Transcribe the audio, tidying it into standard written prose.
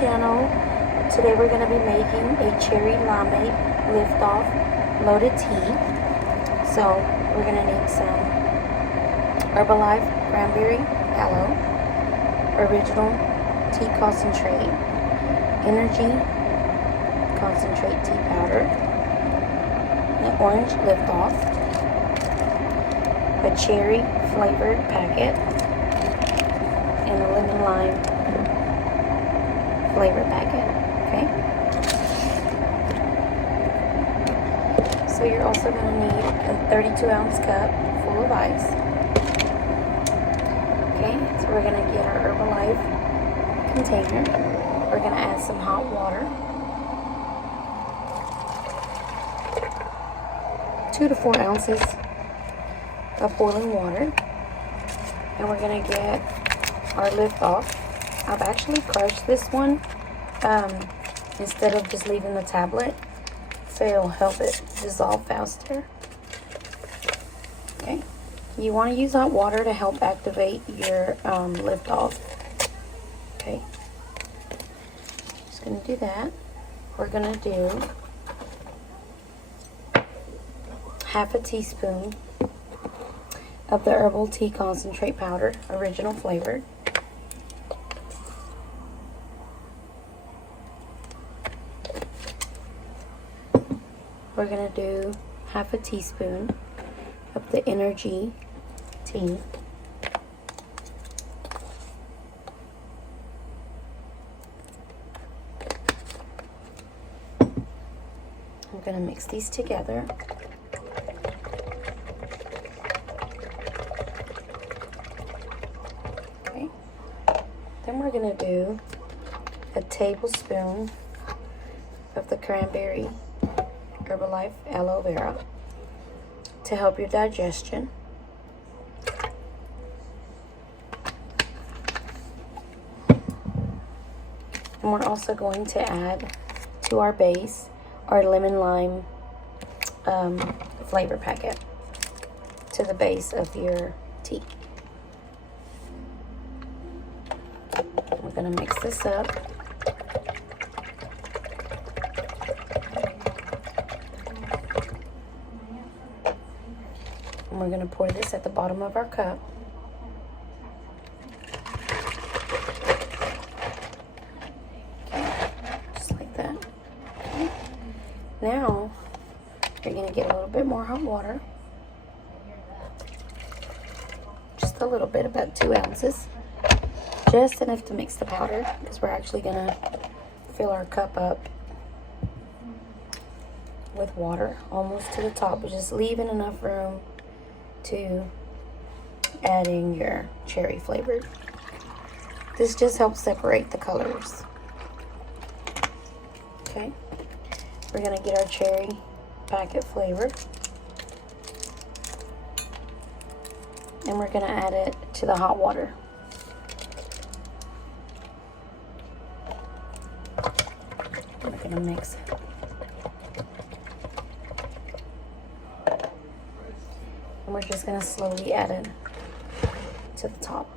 channel. Today we're going to be making a cherry limeade Liftoff loaded tea. So we're going to need some Herbalife cranberry aloe, original tea concentrate, energy concentrate tea powder, an orange Liftoff, a cherry flavored packet, and a lemon lime flavor packet. Okay, so you're also going to need a 32-ounce cup full of ice. Okay, so we're going to get our Herbalife container. We're going to add some hot water, 2 to 4 ounces of boiling water, and we're going to get our Liftoff. I've actually crushed this one instead of just leaving the tablet, so it'll help it dissolve faster. Okay, you want to use hot water to help activate your Liftoff. Okay, just going to do that. We're going to do half a teaspoon of the herbal tea concentrate powder, original flavored. We're going to do half a teaspoon of the energy tea. I'm going to mix these together. Okay. Then we're going to do a tablespoon of the cranberry Herbalife aloe vera to help your digestion. And we're also going to add to our base our lemon lime flavor packet to the base of your tea. We're going to mix this up. And we're going to pour this at the bottom of our cup. Okay, just like that. Okay. Now, you're going to get a little bit more hot water. Just a little bit, about 2 ounces. Just enough to mix the powder, because we're actually going to fill our cup up with water almost to the top, but just leaving enough room to add in your cherry flavored. This just helps separate the colors. Okay, we're gonna get our cherry packet flavor, and we're gonna add it to the hot water. We're gonna mix it. And we're just going to slowly add it to the top.